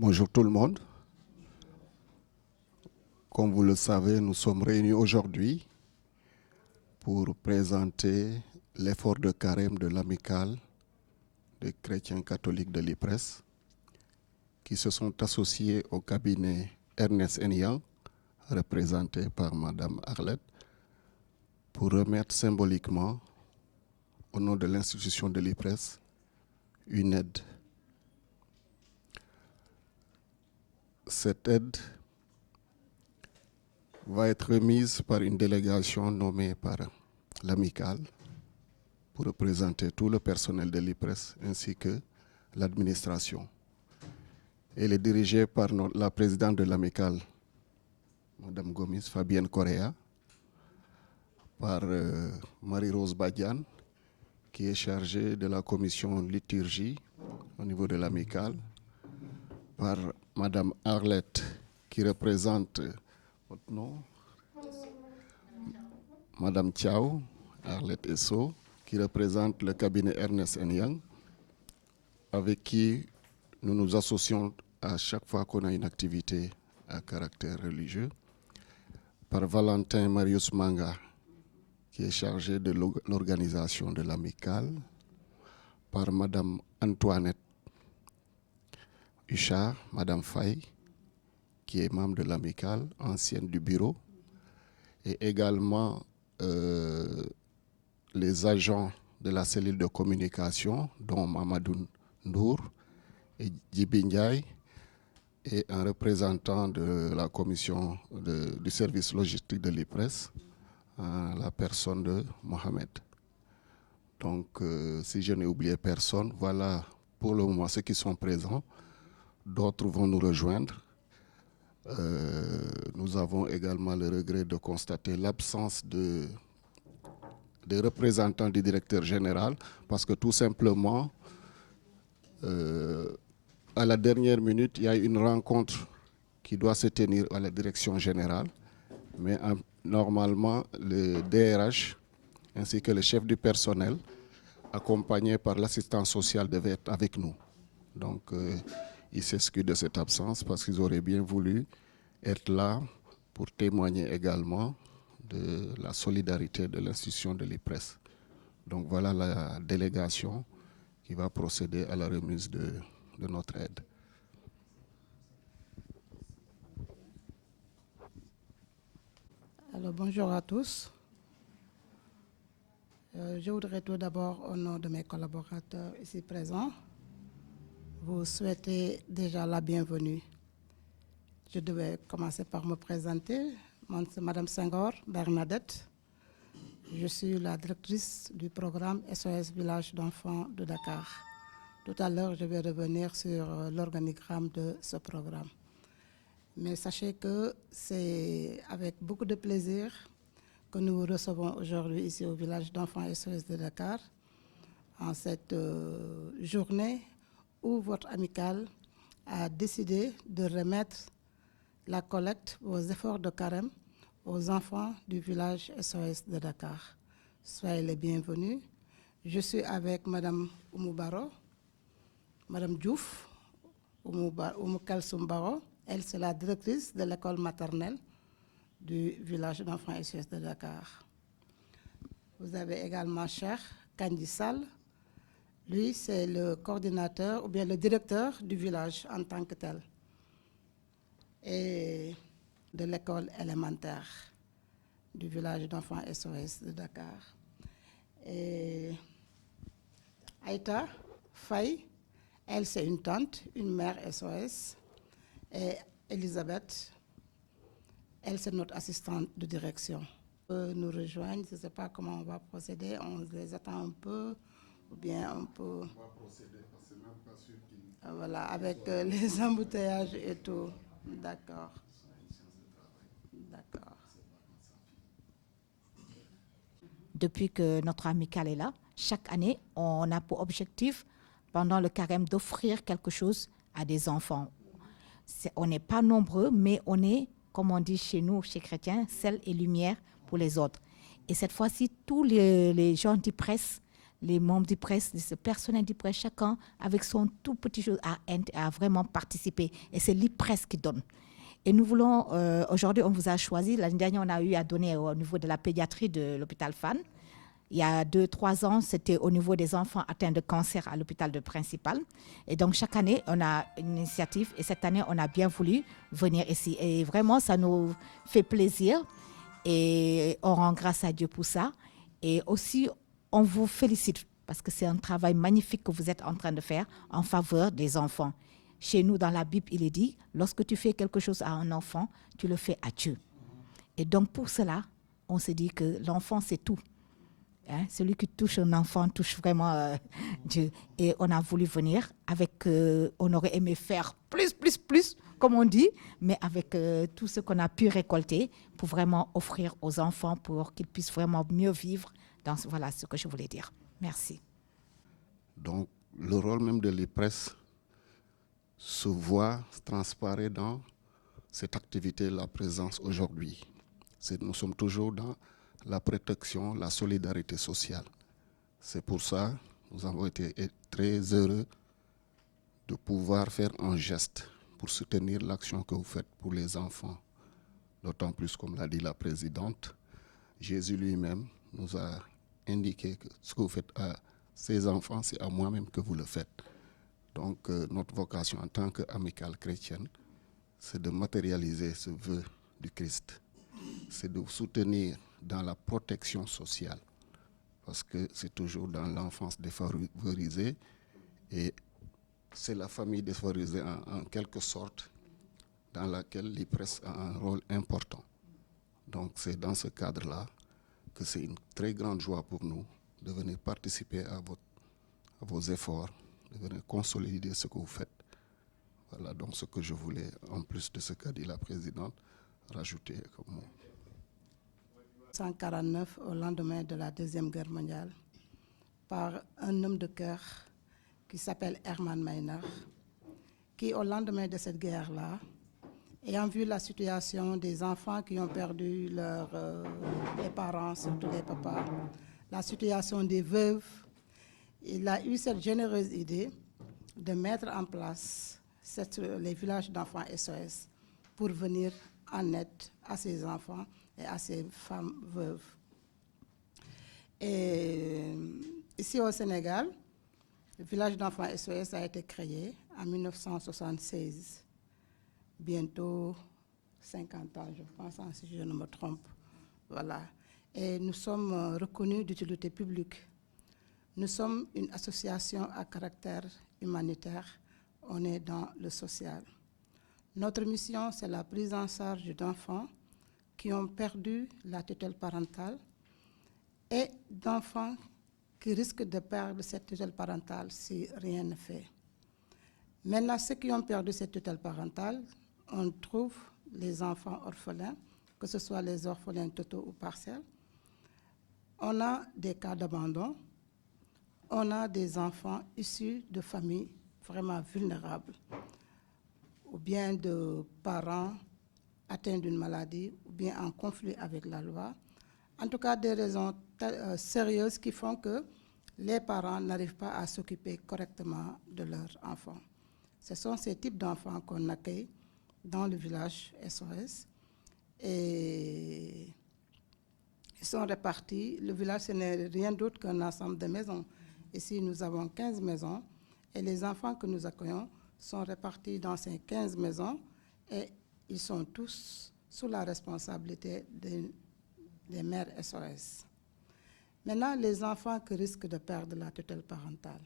Bonjour tout le monde. Comme vous le savez, nous sommes réunis aujourd'hui pour présenter l'effort de carême de l'amicale des chrétiens catholiques de l'IPRES qui se sont associés au cabinet Ernest Young, représenté par Madame Arlette, pour remettre symboliquement, au nom de l'institution de l'IPRES, une aide. Cette aide va être remise par une délégation nommée par l'amicale pour représenter tout le personnel de l'IPRES ainsi que l'administration. Elle est dirigée par la présidente de l'amicale, Madame Gomis, Fabienne Correa, par Marie-Rose Badian, qui est chargée de la commission liturgie au niveau de l'amicale, par Madame Arlette, qui représente votre nom, Madame Thiao, Arlette Esso, qui représente le cabinet Ernest Young, avec qui nous nous associons à chaque fois qu'on a une activité à caractère religieux, par Valentin Marius Manga, qui est chargé de l'organisation de l'amicale, par Madame Antoinette Huchard, Madame Faye, qui est membre de l'amicale, ancienne du bureau, et également les agents de la cellule de communication, dont Mamadou Ndour et Djibi Ndiaye, et un représentant de la commission du service logistique de l'IPRES, la personne de Mohamed. Donc, si je n'ai oublié personne, voilà pour le moment ceux qui sont présents. D'autres vont nous rejoindre. Nous avons également le regret de constater l'absence des représentants du directeur général, parce que tout simplement, à la dernière minute, il y a une rencontre qui doit se tenir à la direction générale, mais normalement, le DRH ainsi que le chef du personnel, accompagné par l'assistant social, devait être avec nous. Donc, ils s'excusent de cette absence parce qu'ils auraient bien voulu être là pour témoigner également de la solidarité de l'institution de l'IPRES. Donc voilà la délégation qui va procéder à la remise de notre aide. Alors bonjour à tous. Je voudrais tout d'abord, au nom de mes collaborateurs ici présents, vous souhaiter déjà la bienvenue. Je devais commencer par me présenter. C'est Madame Senghor Bernadette. Je suis la directrice du programme SOS Village d'enfants de Dakar. Tout à l'heure, je vais revenir sur l'organigramme de ce programme. Mais sachez que c'est avec beaucoup de plaisir que nous vous recevons aujourd'hui ici au village d'enfants SOS de Dakar, en cette journée où votre amicale a décidé de remettre la collecte aux efforts de carême aux enfants du village SOS de Dakar. Soyez les bienvenus. Je suis avec Madame Oumou Baro, Madame Diouf, Oumou Kalsoum Baro. Elle, c'est la directrice de l'école maternelle du village d'enfants SOS de Dakar. Vous avez également Cheikh Kandji Sall. Lui, c'est le coordinateur ou bien le directeur du village en tant que tel et de l'école élémentaire du village d'enfants SOS de Dakar. Et Aïta Faye, elle, c'est une tante, une mère SOS. Et Elisabeth, elle, c'est notre assistante de direction. Nous rejoignent, je ne sais pas comment on va procéder, on les attend un peu, ou bien on peut... On va procéder parce que c'est même pas sûr qu'ils... Voilà, avec les embouteillages et tout. D'accord. D'accord. Depuis que notre amicale est là, chaque année, on a pour objectif, pendant le carême, d'offrir quelque chose à des enfants. On n'est pas nombreux, mais on est, comme on dit chez nous, chez chrétiens, sel et lumière pour les autres. Et cette fois-ci, tous les gens d'IPRES, les membres d'IPRES, le personnel d'IPRES, chacun avec son tout petit chose a vraiment participé. Et c'est l'IPRES qui donne. Et nous voulons, aujourd'hui, on vous a choisi. L'année dernière, on a eu à donner au niveau de la pédiatrie de l'hôpital Fann. Il y a 2-3 ans, c'était au niveau des enfants atteints de cancer à l'hôpital de Principal. Et donc, chaque année, on a une initiative. Et cette année, on a bien voulu venir ici. Et vraiment, ça nous fait plaisir. Et on rend grâce à Dieu pour ça. Et aussi, on vous félicite parce que c'est un travail magnifique que vous êtes en train de faire en faveur des enfants. Chez nous, dans la Bible, il est dit, lorsque tu fais quelque chose à un enfant, tu le fais à Dieu. Et donc, pour cela, on se dit que l'enfant, c'est tout. Hein, celui qui touche un enfant touche vraiment Dieu. Et on a voulu venir avec, on aurait aimé faire plus, comme on dit, mais avec tout ce qu'on a pu récolter pour vraiment offrir aux enfants pour qu'ils puissent vraiment mieux vivre. Voilà ce que je voulais dire. Merci. Donc, le rôle même de l'IPRES se voit, transparaît dans cette activité, la présence aujourd'hui. Nous sommes toujours dans la protection, la solidarité sociale. C'est pour ça que nous avons été très heureux de pouvoir faire un geste pour soutenir l'action que vous faites pour les enfants. D'autant plus, comme l'a dit la présidente, Jésus lui-même nous a indiqué que ce que vous faites à ces enfants, c'est à moi-même que vous le faites. Donc notre vocation en tant qu'amicale chrétienne, c'est de matérialiser ce vœu du Christ. C'est de vous soutenir dans la protection sociale, parce que c'est toujours dans l'enfance défavorisée, et c'est la famille défavorisée en quelque sorte dans laquelle l'IPRES a un rôle important. Donc c'est dans ce cadre-là que c'est une très grande joie pour nous de venir participer à vos efforts, de venir consolider ce que vous faites. Voilà donc ce que je voulais, en plus de ce qu'a dit la présidente, rajouter comme mot. 1949, au lendemain de la Deuxième Guerre mondiale, par un homme de cœur qui s'appelle Herman Meiner, qui, au lendemain de cette guerre-là, ayant vu la situation des enfants qui ont perdu les parents, surtout les papas, la situation des veuves, il a eu cette généreuse idée de mettre en place les villages d'enfants SOS pour venir en aide à ces enfants et à ces femmes veuves. Et ici au Sénégal, le village d'enfants SOS a été créé en 1976. Bientôt 50 ans, je pense, si je ne me trompe. Voilà. Et nous sommes reconnus d'utilité publique. Nous sommes une association à caractère humanitaire. On est dans le social. Notre mission, c'est la prise en charge d'enfants qui ont perdu la tutelle parentale et d'enfants qui risquent de perdre cette tutelle parentale si rien n'est fait. Maintenant, ceux qui ont perdu cette tutelle parentale, on trouve les enfants orphelins, que ce soit les orphelins totaux ou partiels. On a des cas d'abandon. On a des enfants issus de familles vraiment vulnérables, ou bien de parents atteints d'une maladie, ou bien en conflit avec la loi. En tout cas, des raisons sérieuses qui font que les parents n'arrivent pas à s'occuper correctement de leurs enfants. Ce sont ces types d'enfants qu'on accueille dans le village SOS. Et ils sont répartis. Le village, ce n'est rien d'autre qu'un ensemble de maisons. Ici, nous avons 15 maisons. Et les enfants que nous accueillons sont répartis dans ces 15 maisons. Et ils sont tous sous la responsabilité des mères SOS. Maintenant, les enfants qui risquent de perdre la tutelle parentale.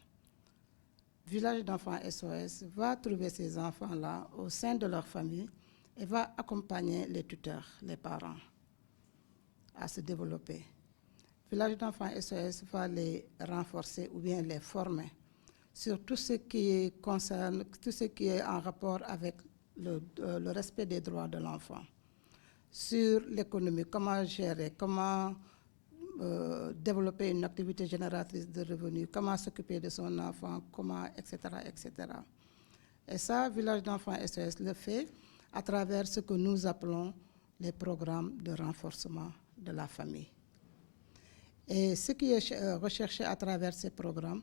Village d'enfants SOS va trouver ces enfants-là au sein de leur famille et va accompagner les tuteurs, les parents, à se développer. Village d'enfants SOS va les renforcer ou bien les former sur tout ce qui concerne, tout ce qui est en rapport avec le respect des droits de l'enfant, sur l'économie, comment gérer, comment développer une activité génératrice de revenus, comment s'occuper de son enfant, comment, etc., etc. Et ça, Village d'enfants SOS le fait à travers ce que nous appelons les programmes de renforcement de la famille. Et ce qui est recherché à travers ces programmes,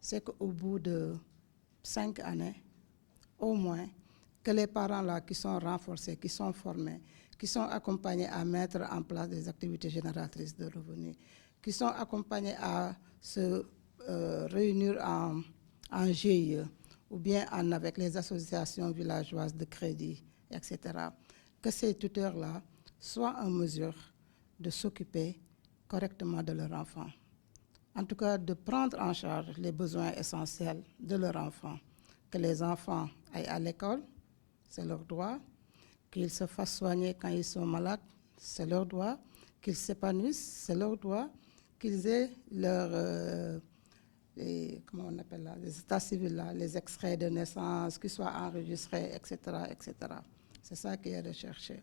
c'est qu'au bout de 5 années, au moins, que les parents-là qui sont renforcés, qui sont formés, qui sont accompagnés à mettre en place des activités génératrices de revenus, qui sont accompagnés à se réunir en GIE ou bien avec les associations villageoises de crédit, etc., que ces tuteurs-là soient en mesure de s'occuper correctement de leurs enfants. En tout cas, de prendre en charge les besoins essentiels de leurs enfants. Que les enfants aillent à l'école, c'est leur droit. Qu'ils se fassent soigner quand ils sont malades, c'est leur droit. Qu'ils s'épanouissent, c'est leur droit. Qu'ils aient comment on appelle là, les états civils, là, les extraits de naissance, qu'ils soient enregistrés, etc., etc. C'est ça qui est recherché.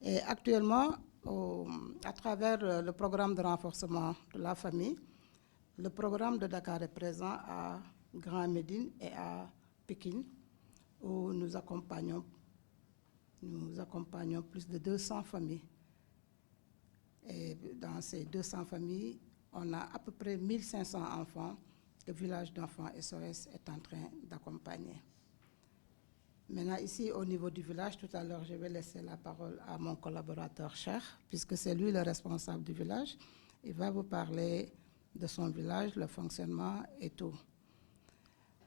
Et actuellement, à travers le programme de renforcement de la famille, le programme de Dakar est présent à Grand Médine et à Pékin, où nous accompagnons plus de 200 familles. Et dans ces 200 familles, on a à peu près 1500 enfants que le village d'enfants SOS est en train d'accompagner. Maintenant, ici, au niveau du village, tout à l'heure, je vais laisser la parole à mon collaborateur Cheikh, puisque c'est lui le responsable du village. Il va vous parler de son village, le fonctionnement et tout.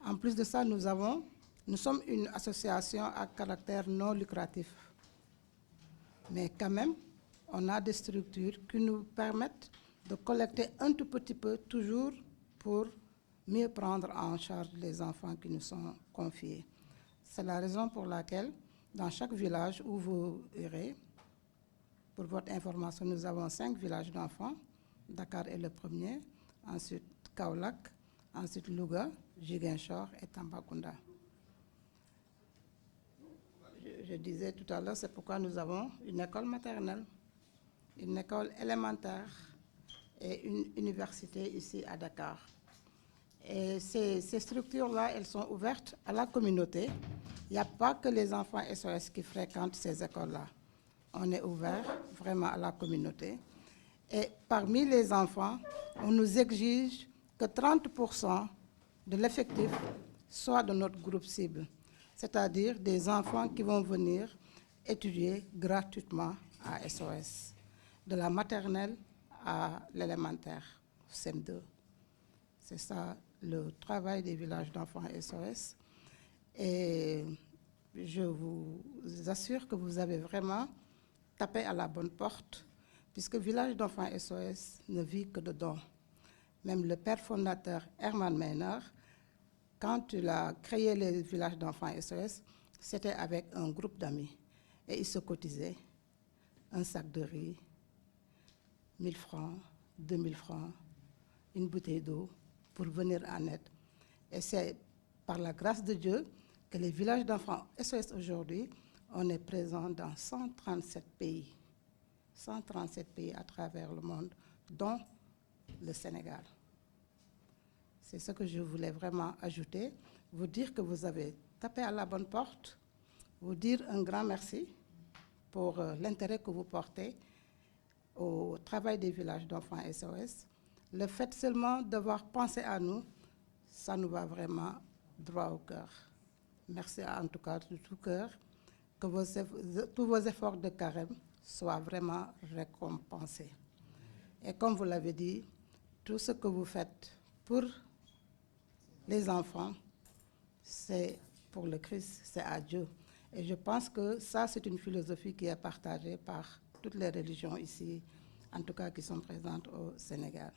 En plus de ça, nous sommes une association à caractère non lucratif. Mais quand même, on a des structures qui nous permettent de collecter un tout petit peu, toujours pour mieux prendre en charge les enfants qui nous sont confiés. C'est la raison pour laquelle, dans chaque village où vous irez, pour votre information, nous avons 5 villages d'enfants. Dakar est le premier, ensuite Kaolack, ensuite Louga, Ziguinchor et Tambacounda. Je disais tout à l'heure, c'est pourquoi nous avons une école maternelle, une école élémentaire et une université ici à Dakar. Et ces structures-là, elles sont ouvertes à la communauté. Il n'y a pas que les enfants SOS qui fréquentent ces écoles-là. On est ouvert vraiment à la communauté. Et parmi les enfants, on nous exige que 30% de l'effectif soit de notre groupe cible, c'est-à-dire des enfants qui vont venir étudier gratuitement à SOS, de la maternelle à l'élémentaire, CM2. C'est ça le travail des villages d'enfants SOS. Et je vous assure que vous avez vraiment tapé à la bonne porte, puisque Village d'enfants SOS ne vit que de dons. Même le père fondateur Herman Meiner, quand il a créé les villages d'enfants SOS, c'était avec un groupe d'amis. Et ils se cotisaient un sac de riz, 1000 francs, 2000 francs, une bouteille d'eau pour venir en aide. Et c'est par la grâce de Dieu que les villages d'enfants SOS aujourd'hui, on est présent dans 137 pays. 137 pays à travers le monde, dont le Sénégal. C'est ce que je voulais vraiment ajouter, vous dire que vous avez tapé à la bonne porte, vous dire un grand merci pour l'intérêt que vous portez au travail des villages d'enfants SOS. Le fait seulement d'avoir pensé à nous, ça nous va vraiment droit au cœur. Merci en tout cas de tout cœur, que tous vos efforts de carême soient vraiment récompensés. Et comme vous l'avez dit, tout ce que vous faites pour les enfants, c'est pour le Christ, c'est à Dieu. Et je pense que ça, c'est une philosophie qui est partagée par toutes les religions ici, en tout cas qui sont présentes au Sénégal.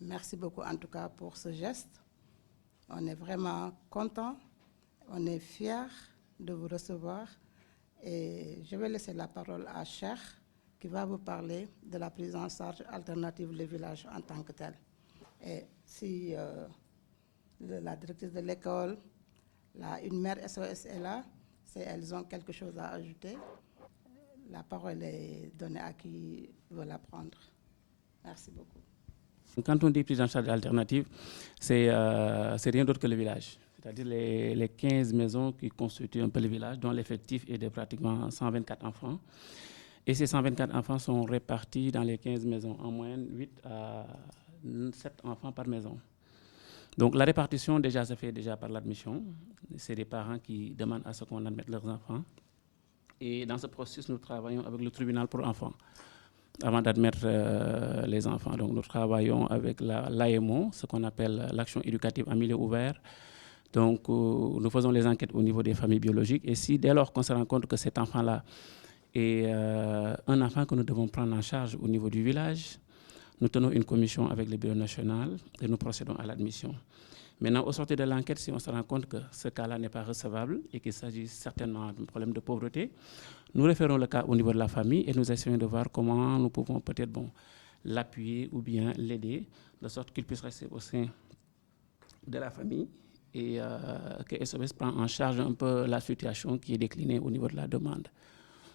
Merci beaucoup en tout cas pour ce geste. On est vraiment contents, on est fiers de vous recevoir. Et je vais laisser la parole à Cheikh, qui va vous parler de la prise en charge alternative des villages en tant que tel. Et si la directrice de l'école, une mère SOS est là, si elles ont quelque chose à ajouter, la parole est donnée à qui veut la prendre. Merci beaucoup. Quand on dit prise en charge alternative, c'est rien d'autre que le village. C'est-à-dire les 15 maisons qui constituent un peu le village, dont l'effectif est de pratiquement 124 enfants. Et ces 124 enfants sont répartis dans les 15 maisons, en moyenne 8 à 7 enfants par maison. Donc la répartition déjà se fait déjà par l'admission. C'est des parents qui demandent à ce qu'on admette leurs enfants. Et dans ce processus, nous travaillons avec le tribunal pour enfants avant d'admettre les enfants. Donc nous travaillons avec l'AMO, ce qu'on appelle l'action éducative en milieu ouvert. Donc nous faisons les enquêtes au niveau des familles biologiques. Et si dès lors qu'on se rend compte que cet enfant-là est un enfant que nous devons prendre en charge au niveau du village, nous tenons une commission avec le bureau national et nous procédons à l'admission. Maintenant, au sortir de l'enquête, si on se rend compte que ce cas-là n'est pas recevable et qu'il s'agit certainement d'un problème de pauvreté, nous référons le cas au niveau de la famille et nous essayons de voir comment nous pouvons peut-être l'appuyer ou bien l'aider, de sorte qu'il puisse rester au sein de la famille et que SOS prend en charge un peu la situation qui est déclinée au niveau de la demande.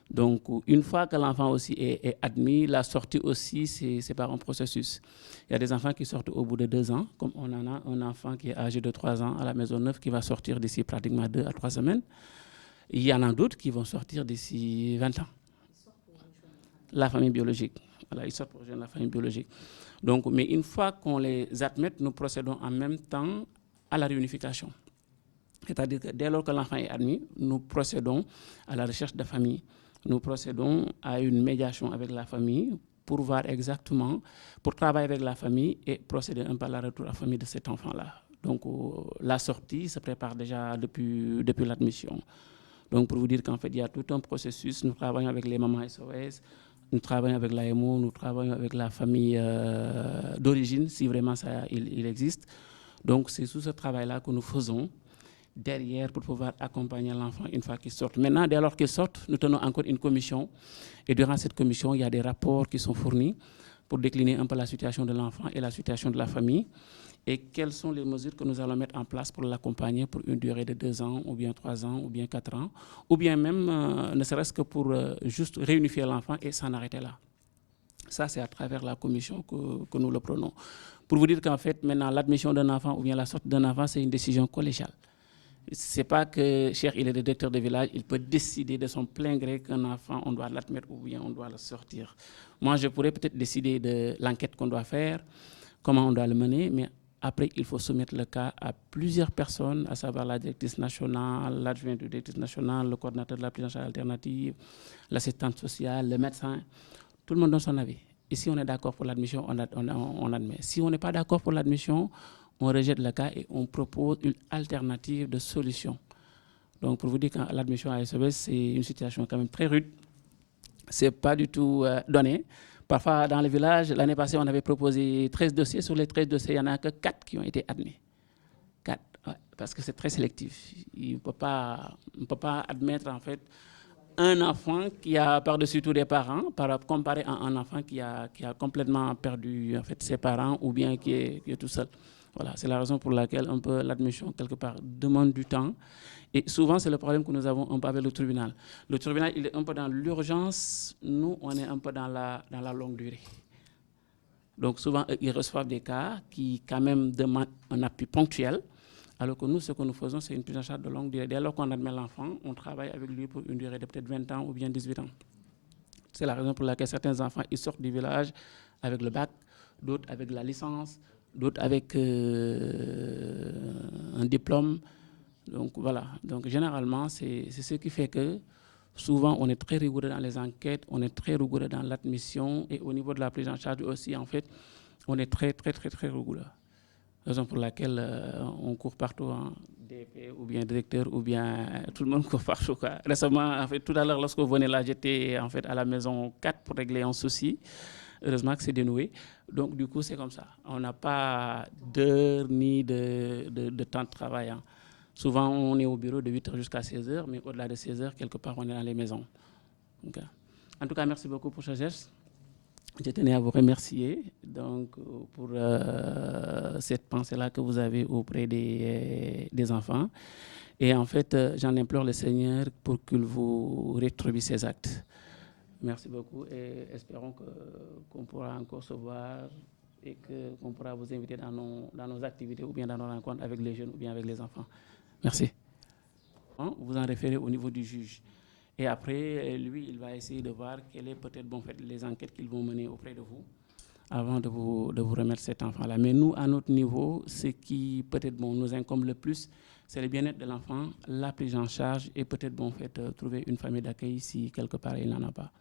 Donc, une fois que l'enfant aussi est admis, la sortie aussi, c'est par un processus. Il y a des enfants qui sortent au bout de 2 ans, comme on en a un enfant qui est âgé de 3 ans à la Maison Neuve qui va sortir d'ici pratiquement 2 à 3 semaines. Il y en a d'autres qui vont sortir d'ici 20 ans. La famille biologique. Voilà, ils sortent pour rejoindre la famille biologique. Donc, mais une fois qu'on les admet, nous procédons en même temps à la réunification. C'est-à-dire que dès lors que l'enfant est admis, nous procédons à la recherche de famille. Nous procédons à une médiation avec la famille pour voir exactement, pour travailler avec la famille et procéder un peu à la retour à la famille de cet enfant-là. Donc la sortie se prépare déjà depuis l'admission. Donc pour vous dire qu'en fait, il y a tout un processus. Nous travaillons avec les mamans SOS, nous travaillons avec l'AMO, nous travaillons avec la famille d'origine, si vraiment ça, il existe. Donc c'est sous ce travail-là que nous faisons derrière pour pouvoir accompagner l'enfant une fois qu'il sort. Maintenant, dès lors qu'il sort, nous tenons encore une commission. Et durant cette commission, il y a des rapports qui sont fournis pour décliner un peu la situation de l'enfant et la situation de la famille. Et quelles sont les mesures que nous allons mettre en place pour l'accompagner pour une durée de 2 ans, ou bien 3 ans, ou bien 4 ans, ou bien même, ne serait-ce que pour juste réunifier l'enfant et s'en arrêter là. Ça, c'est à travers la commission que nous le prenons. Pour vous dire qu'en fait, maintenant, l'admission d'un enfant ou bien la sortie d'un enfant, c'est une décision collégiale. Ce n'est pas que Cheikh, il est le directeur de village, il peut décider de son plein gré qu'un enfant, on doit l'admettre ou bien on doit le sortir. Moi, je pourrais peut-être décider de l'enquête qu'on doit faire, comment on doit le mener, mais après, il faut soumettre le cas à plusieurs personnes, à savoir la directrice nationale, l'adjoint du directrice nationale, le coordinateur de la prise en charge alternative, l'assistante sociale, le médecin. Tout le monde donne son avis. Et si on est d'accord pour l'admission, on admet. Si on n'est pas d'accord pour l'admission, on rejette le cas et on propose une alternative de solution. Donc, pour vous dire que l'admission à SOS, c'est une situation quand même très rude. Ce n'est pas du tout donné. Parfois, dans le village, l'année passée, on avait proposé 13 dossiers. Sur les 13 dossiers, il n'y en a que 4 qui ont été admis. 4, ouais, parce que c'est très sélectif. On ne peut pas admettre, en fait, un enfant qui a par-dessus tous les parents, comparé à un enfant qui a complètement perdu en fait, ses parents ou bien qui est tout seul. Voilà, c'est la raison pour laquelle un peu l'admission, quelque part, demande du temps. Et souvent, c'est le problème que nous avons un peu avec le tribunal. Le tribunal, il est un peu dans l'urgence. Nous, on est un peu dans la longue durée. Donc, souvent, ils reçoivent des cas qui, quand même, demandent un appui ponctuel. Alors que nous, ce que nous faisons, c'est une prise en charge de longue durée. Dès lors qu'on admet l'enfant, on travaille avec lui pour une durée de peut-être 20 ans ou bien 18 ans. C'est la raison pour laquelle certains enfants, ils sortent du village avec le bac, d'autres avec la licence, d'autres avec un diplôme. Donc voilà. Donc généralement, c'est ce qui fait que souvent, on est très rigoureux dans les enquêtes, on est très rigoureux dans l'admission et au niveau de la prise en charge aussi, en fait, on est très rigoureux. Raison pour laquelle on court partout en DP ou bien directeur ou bien tout le monde court partout. Quoi. Récemment, en fait, tout à l'heure, lorsque vous venez là, j'étais en fait à la maison 4 pour régler un souci. Heureusement que c'est dénoué. Donc, du coup, c'est comme ça. On n'a pas d'heure ni de temps de travail. Hein. Souvent, on est au bureau de 8h jusqu'à 16h, mais au-delà de 16h, quelque part, on est dans les maisons. Okay. En tout cas, merci beaucoup pour ce geste. Je tenais à vous remercier donc, pour cette pensée-là que vous avez auprès des enfants. Et en fait, j'en implore le Seigneur pour qu'il vous rétribue ces actes. Merci beaucoup et espérons qu'on pourra encore se voir et qu'on pourra vous inviter dans nos activités ou bien dans nos rencontres avec les jeunes ou bien avec les enfants. Merci. Vous en référez au niveau du juge. Et après, lui, il va essayer de voir quelles sont peut-être les enquêtes qu'ils vont mener auprès de vous avant de vous remettre cet enfant-là. Mais nous, à notre niveau, ce qui peut-être nous incombe le plus, c'est le bien-être de l'enfant, la prise en charge et peut-être trouver une famille d'accueil si quelque part il n'en a pas.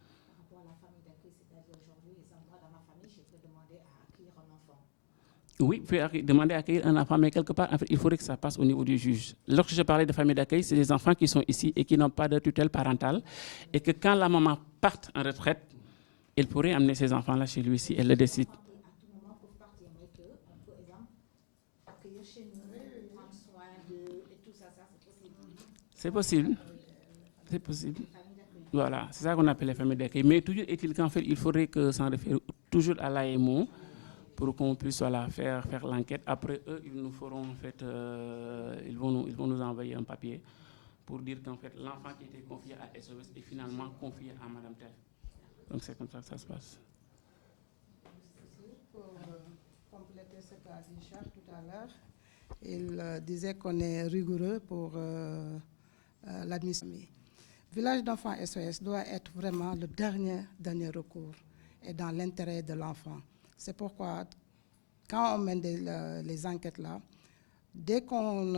Pour la famille d'accueil, c'est-à-dire aujourd'hui, moi, dans ma famille, je peux demander à accueillir un enfant. Oui, vous pouvez demander à accueillir un enfant, mais quelque part, en fait, il faudrait que ça passe au niveau du juge. Lorsque je parlais de famille d'accueil, c'est des enfants qui sont ici et qui n'ont pas de tutelle parentale, et que quand la maman part en retraite, elle pourrait amener ses enfants-là chez lui si elle le décide. À tout moment, pour partir, mais qu'on peut, exemple, accueillir chez nous, prendre soin d'eux et tout ça, c'est possible. C'est possible. C'est possible. Voilà, c'est ça qu'on appelle les familles d'accueil. Mais toujours est-il qu'en fait, il faudrait que s'en réfère toujours à l'AMO pour qu'on puisse faire l'enquête. Après eux, ils nous feront en fait, ils vont nous envoyer un papier pour dire qu'en fait l'enfant qui était confié à SOS est finalement confié à Madame Telle. Donc c'est comme ça que ça se passe. Pour compléter ce qu'a dit Cheikh tout à l'heure, il disait qu'on est rigoureux pour l'admission. Village d'enfants SOS doit être vraiment le dernier recours et dans l'intérêt de l'enfant. C'est pourquoi, quand on mène les enquêtes là, Dès qu'on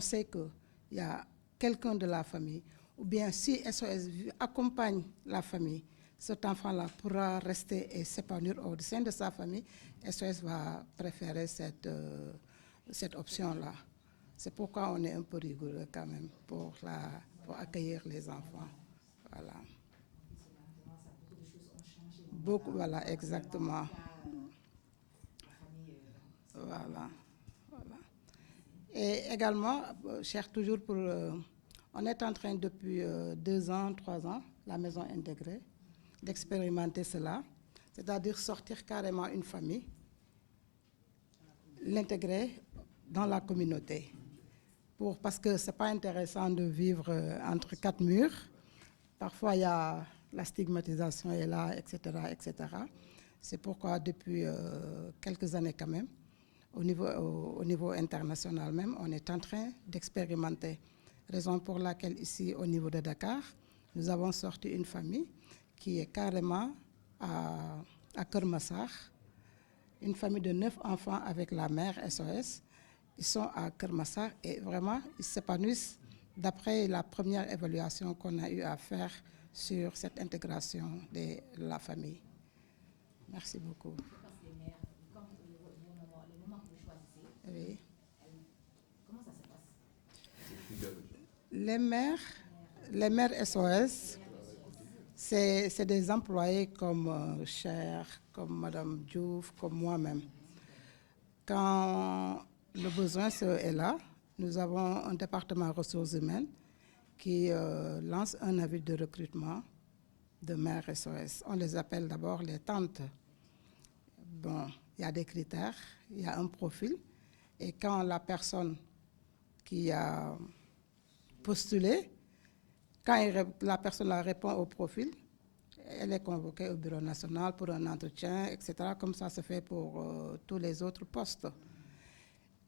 sait qu'il y a quelqu'un de la famille, ou bien si SOS accompagne la famille, cet enfant-là pourra rester et s'épanouir au sein de sa famille, SOS va préférer cette option-là. C'est pourquoi on est un peu rigoureux quand même pour accueillir les enfants. Voilà. Beaucoup, voilà, exactement. Voilà. Et également, cher toujours on est en train depuis 2 ans, 3 ans, la maison intégrée, d'expérimenter cela, c'est-à-dire sortir carrément une famille, l'intégrer dans la communauté. Parce que ce n'est pas intéressant de vivre entre 4 murs. Parfois, il y a la stigmatisation est là, etc., etc. C'est pourquoi depuis quelques années quand même, au niveau international même, on est en train d'expérimenter. Raison pour laquelle ici, au niveau de Dakar, nous avons sorti une famille qui est carrément à Kermassar, une famille de 9 enfants avec la mère SOS. Ils sont à Kermassar et vraiment, ils s'épanouissent d'après la première évaluation qu'on a eu à faire sur cette intégration de la famille. Merci beaucoup. Oui. Comment ça se passe? Les mères SOS, c'est des employés comme Cher, comme Madame Diouf, comme moi-même. Quand le besoin est là, nous avons un département ressources humaines qui lance un avis de recrutement de mères SOS. On les appelle d'abord les tantes. Bon, il y a des critères, il y a un profil. Et quand la personne qui a postulé, quand la personne répond au profil, elle est convoquée au bureau national pour un entretien, etc. Comme ça se fait pour tous les autres postes.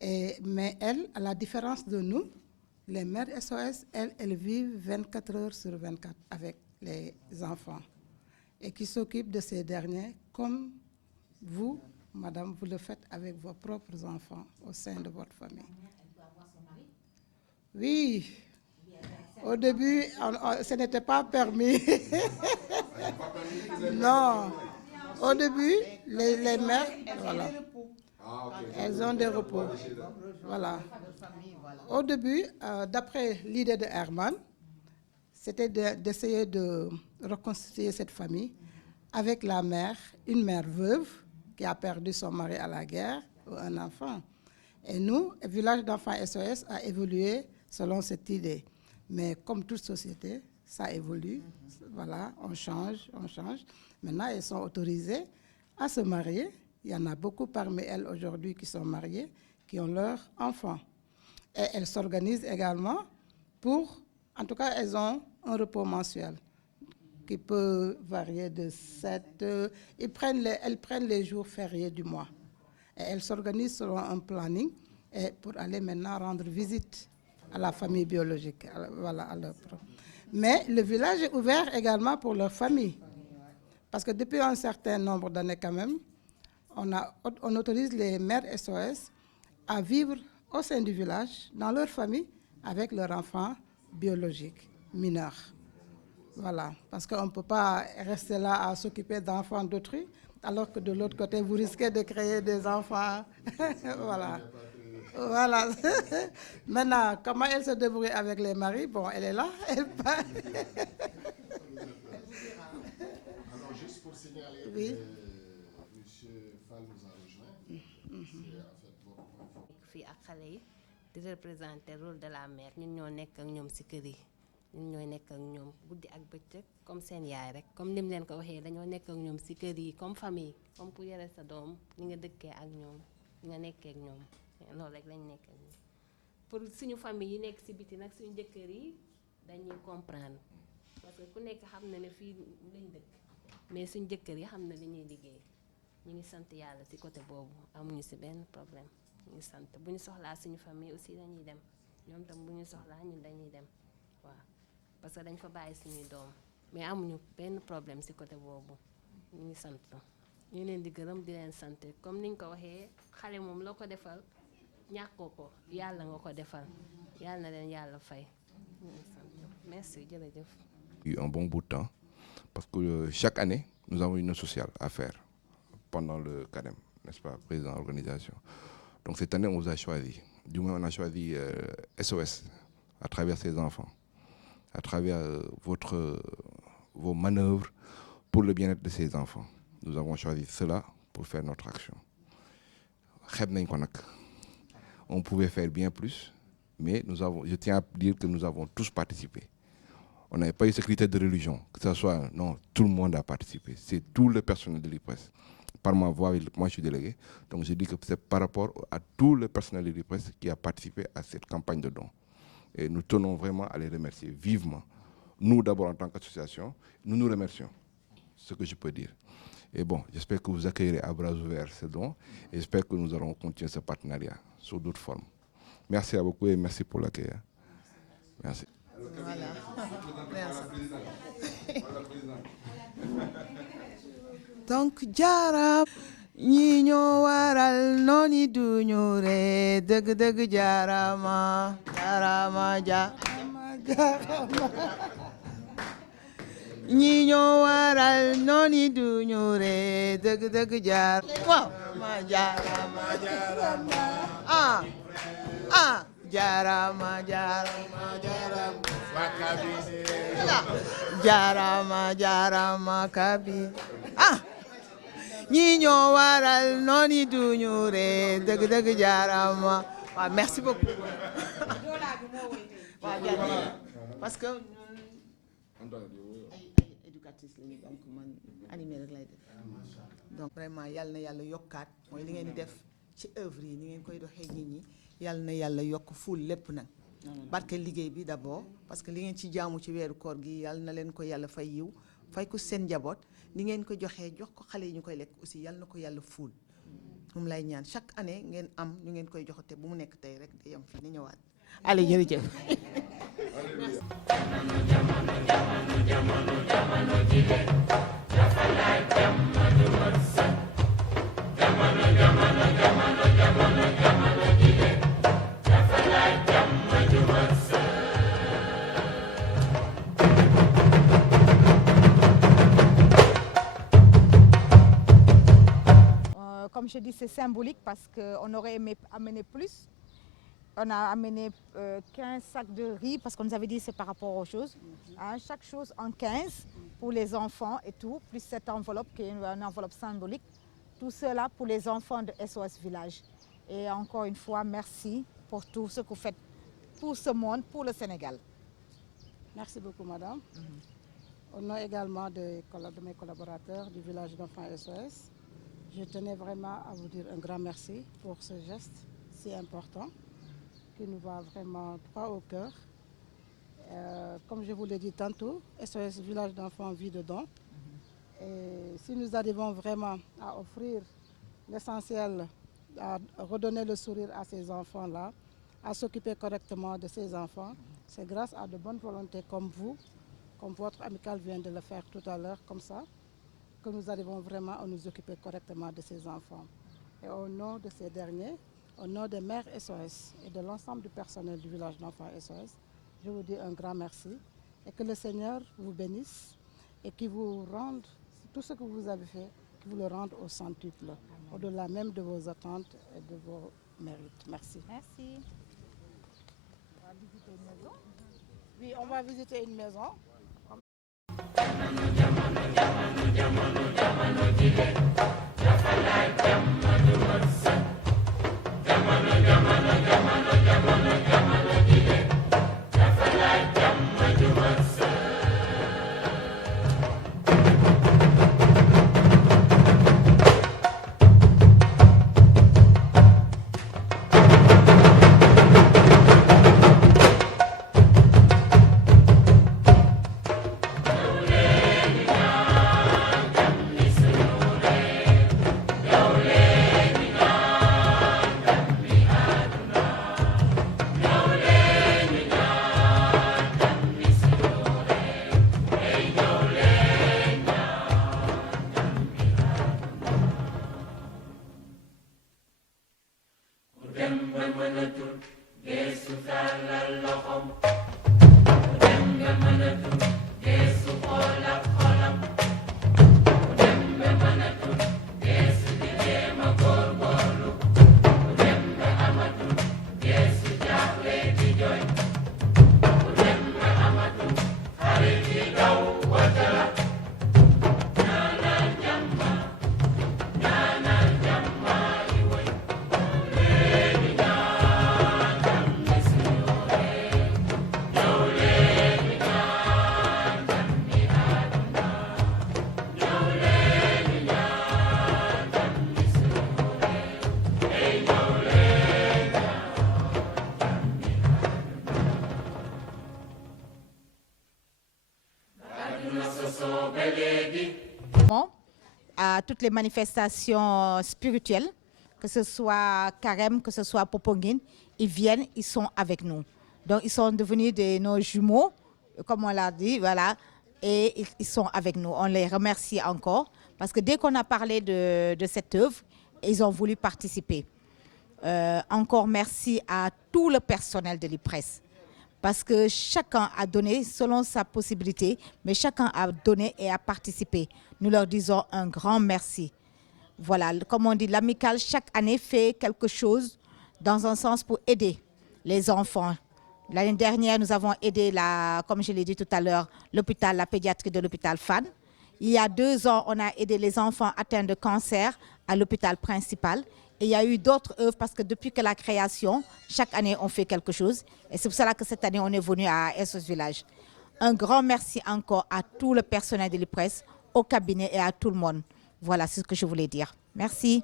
Mais elle, à la différence de nous, les mères SOS, elles vivent 24 heures sur 24 avec les enfants et qui s'occupent de ces derniers comme vous, madame, vous le faites avec vos propres enfants au sein de votre famille. Elle peut avoir son mari? Oui. Au début, ce n'était pas permis. Non. Au début, les mères, voilà. Elles ont des repos. Voilà. Au début, d'après l'idée de Herman, c'était d'essayer de reconstituer cette famille avec la mère, une mère veuve qui a perdu son mari à la guerre ou un enfant. Et nous, le village d'enfants SOS a évolué selon cette idée. Mais comme toute société, ça évolue. Voilà, on change, on change. Maintenant, elles sont autorisées à se marier. Il y en a beaucoup parmi elles aujourd'hui qui sont mariées, qui ont leurs enfants. Et elles s'organisent également pour, en tout cas, elles ont un repos mensuel qui peut varier de 7. Elles prennent les jours fériés du mois. Et elles s'organisent selon un planning et pour aller maintenant rendre visite à la famille biologique. Voilà, mais le village est ouvert également pour leur famille. Parce que depuis un certain nombre d'années quand même, on autorise les mères SOS à vivre au sein du village, dans leur famille, avec leurs enfants biologiques, mineurs. Voilà, parce qu'on ne peut pas rester là à s'occuper d'enfants d'autrui, alors que de l'autre côté, vous risquez de créer des enfants. Voilà. Voilà. Maintenant, comment elle se débrouille avec les maris? Bon, elle est là, elle part. Alors, juste pour signaler, oui. M. Fall nous a rejoint. C'est en fait votre fii ak xale yi di représenter rôle de la mère ñun ñoo nekk ak ñoom ci kër yi ñun ñooy nekk ak ñoom guddi ak bëccëg comme seen yaay rek comme nim leen ko waxee dañoo nekk ak ñoom ci kër yi comme famille comme ku yore sa doom ni nga dëkkee ak ñoom ni nga nekkee ak ñoom loolu rek lañ nekk ak ñoom pour suñu famille yi nekk ci biti nag suñu jëkkër yi dañuy comprendre parce que ku nekk xam na ne fii lañ dëkk mais suñu jëkkër yi xam na li ñuy liggéey ñu ngi sant yàlla ci côté boobu amuñu ci benn problème ñu ngi sant bu ñu soxlaa suñu famille aussi dañuy dem ñoom tam bu ñu soxlaa ñun dañuy dem waaw parce que dañ fa bàyyi suñuy doom mais amuñu benn problème ci côté boobu ñu ngi sant ñu leen di gërëm di leen sant comme niñ ko waxee xale moom loo ko defal ñàkkoo ko yàlla nga ko defal yàlla na leen yàlla fay. Merci jërëjëf. Eu un bon bout de temps parce que chaque année nous avons une note sociale à faire pendant le carême, n'est-ce pas, président de l'organisation. Donc cette année on vous a choisi, du moins on a choisi SOS à travers ses enfants, à travers vos manœuvres pour le bien-être de ses enfants. Nous avons choisi cela pour faire notre action. Xeeb nañ ko nag. On pouvait faire bien plus, mais je tiens à dire que nous avons tous participé. On n'avait pas eu ce critère de religion, que ce soit, non, tout le monde a participé. C'est tout le personnel de l'IPRES. Par ma voix, moi je suis délégué, donc je dis que c'est par rapport à tout le personnel de l'IPRES qui a participé à cette campagne de dons. Et nous tenons vraiment à les remercier vivement. Nous d'abord en tant qu'association, nous nous remercions, ce que je peux dire. Et bon, j'espère que vous accueillerez à bras ouverts ces dons et j'espère que nous allons continuer ce partenariat sous d'autres formes. Merci à beaucoup et merci pour l'accueil. Merci. Voilà. Donc jaaraam ñi ñoo waral nooni duñu ree dëgg dëgg jaaraama jaaraama jaaraama ñi ñoo waral nooni duñu ree dëgg dëgg jaaraama jaaraama jaaraama jaaraama jaaraama jaaraama kabi ñi ñoo waral nooni duñu ree dëgg dëgg jaaraama waaw merci beaucoup waaw parce que ay éducatrice lañu donc man animé rek lay def donc vraiment yàlla na yàlla yokkaat mooy li ngeen di def ci œuvre yi ni ngeen koy doxee nit ñi yàlla na yàlla yokk ful lépp nag barke liggéey bi d'abord parce que li ngeen ci jaamu ci weeru koor gi yàlla na leen ko yàlla fay yiw fay ko seen njaboot ni ngeen ko joxee jox ko xale yi ñu koy lekk aussi yàlla na ko yàlla ful moom lay ñaan chaque année ngeen am ñu ngeen koy joxate bu mu nekk tey rek day am fii ni ñëwaat allez jërëjëf Comme je dis, c'est symbolique parce qu'on aurait aimé amener plus. On a amené 15 sacs de riz parce qu'on nous avait dit c'est par rapport aux choses. Chaque chose en 15 pour les enfants et tout, plus cette enveloppe qui est une enveloppe symbolique. Tout cela pour les enfants de SOS Village. Et encore une fois, merci pour tout ce que vous faites pour ce monde, pour le Sénégal. Merci beaucoup, madame. Au nom également de mes collaborateurs du village d'enfants SOS, je tenais vraiment à vous dire un grand merci pour ce geste si important qui nous va vraiment droit au cœur. Comme je vous l'ai dit tantôt, SOS Village d'enfants vit dedans. Et si nous arrivons vraiment à offrir l'essentiel, à redonner le sourire à ces enfants-là, à s'occuper correctement de ces enfants, c'est grâce à de bonnes volontés comme vous, comme votre amicale vient de le faire tout à l'heure, comme ça, que nous arrivons vraiment à nous occuper correctement de ces enfants. Et au nom de ces derniers, au nom des mères SOS et de l'ensemble du personnel du village d'enfants SOS, je vous dis un grand merci et que le Seigneur vous bénisse et qu'il vous rende tout ce que vous avez fait, qu'il vous le rende au centuple, au-delà même de vos attentes et de vos mérites. Merci. Merci. On va visiter une maison. Oui, on va visiter une maison. À toutes les manifestations spirituelles, que ce soit Carême, que ce soit Popenguine, ils viennent, ils sont avec nous. Donc ils sont devenus nos jumeaux, comme on l'a dit, voilà, et ils sont avec nous. On les remercie encore, parce que dès qu'on a parlé de cette œuvre, ils ont voulu participer. Encore merci à tout le personnel de l'IPRES, parce que chacun a donné selon sa possibilité, mais chacun a donné et a participé. Nous leur disons un grand merci. Voilà, comme on dit, l'amicale chaque année fait quelque chose dans un sens pour aider les enfants. L'année dernière, nous avons aidé, comme je l'ai dit tout à l'heure, l'hôpital, la pédiatrie de l'hôpital Fann. Il y a 2 ans, on a aidé les enfants atteints de cancer à l'hôpital principal. Et il y a eu d'autres œuvres parce que depuis que la création, chaque année, on fait quelque chose. Et c'est pour cela que cette année, on est venu à SOS Village. Un grand merci encore à tout le personnel de l'IPRES, au cabinet et à tout le monde. Voilà, c'est ce que je voulais dire. Merci.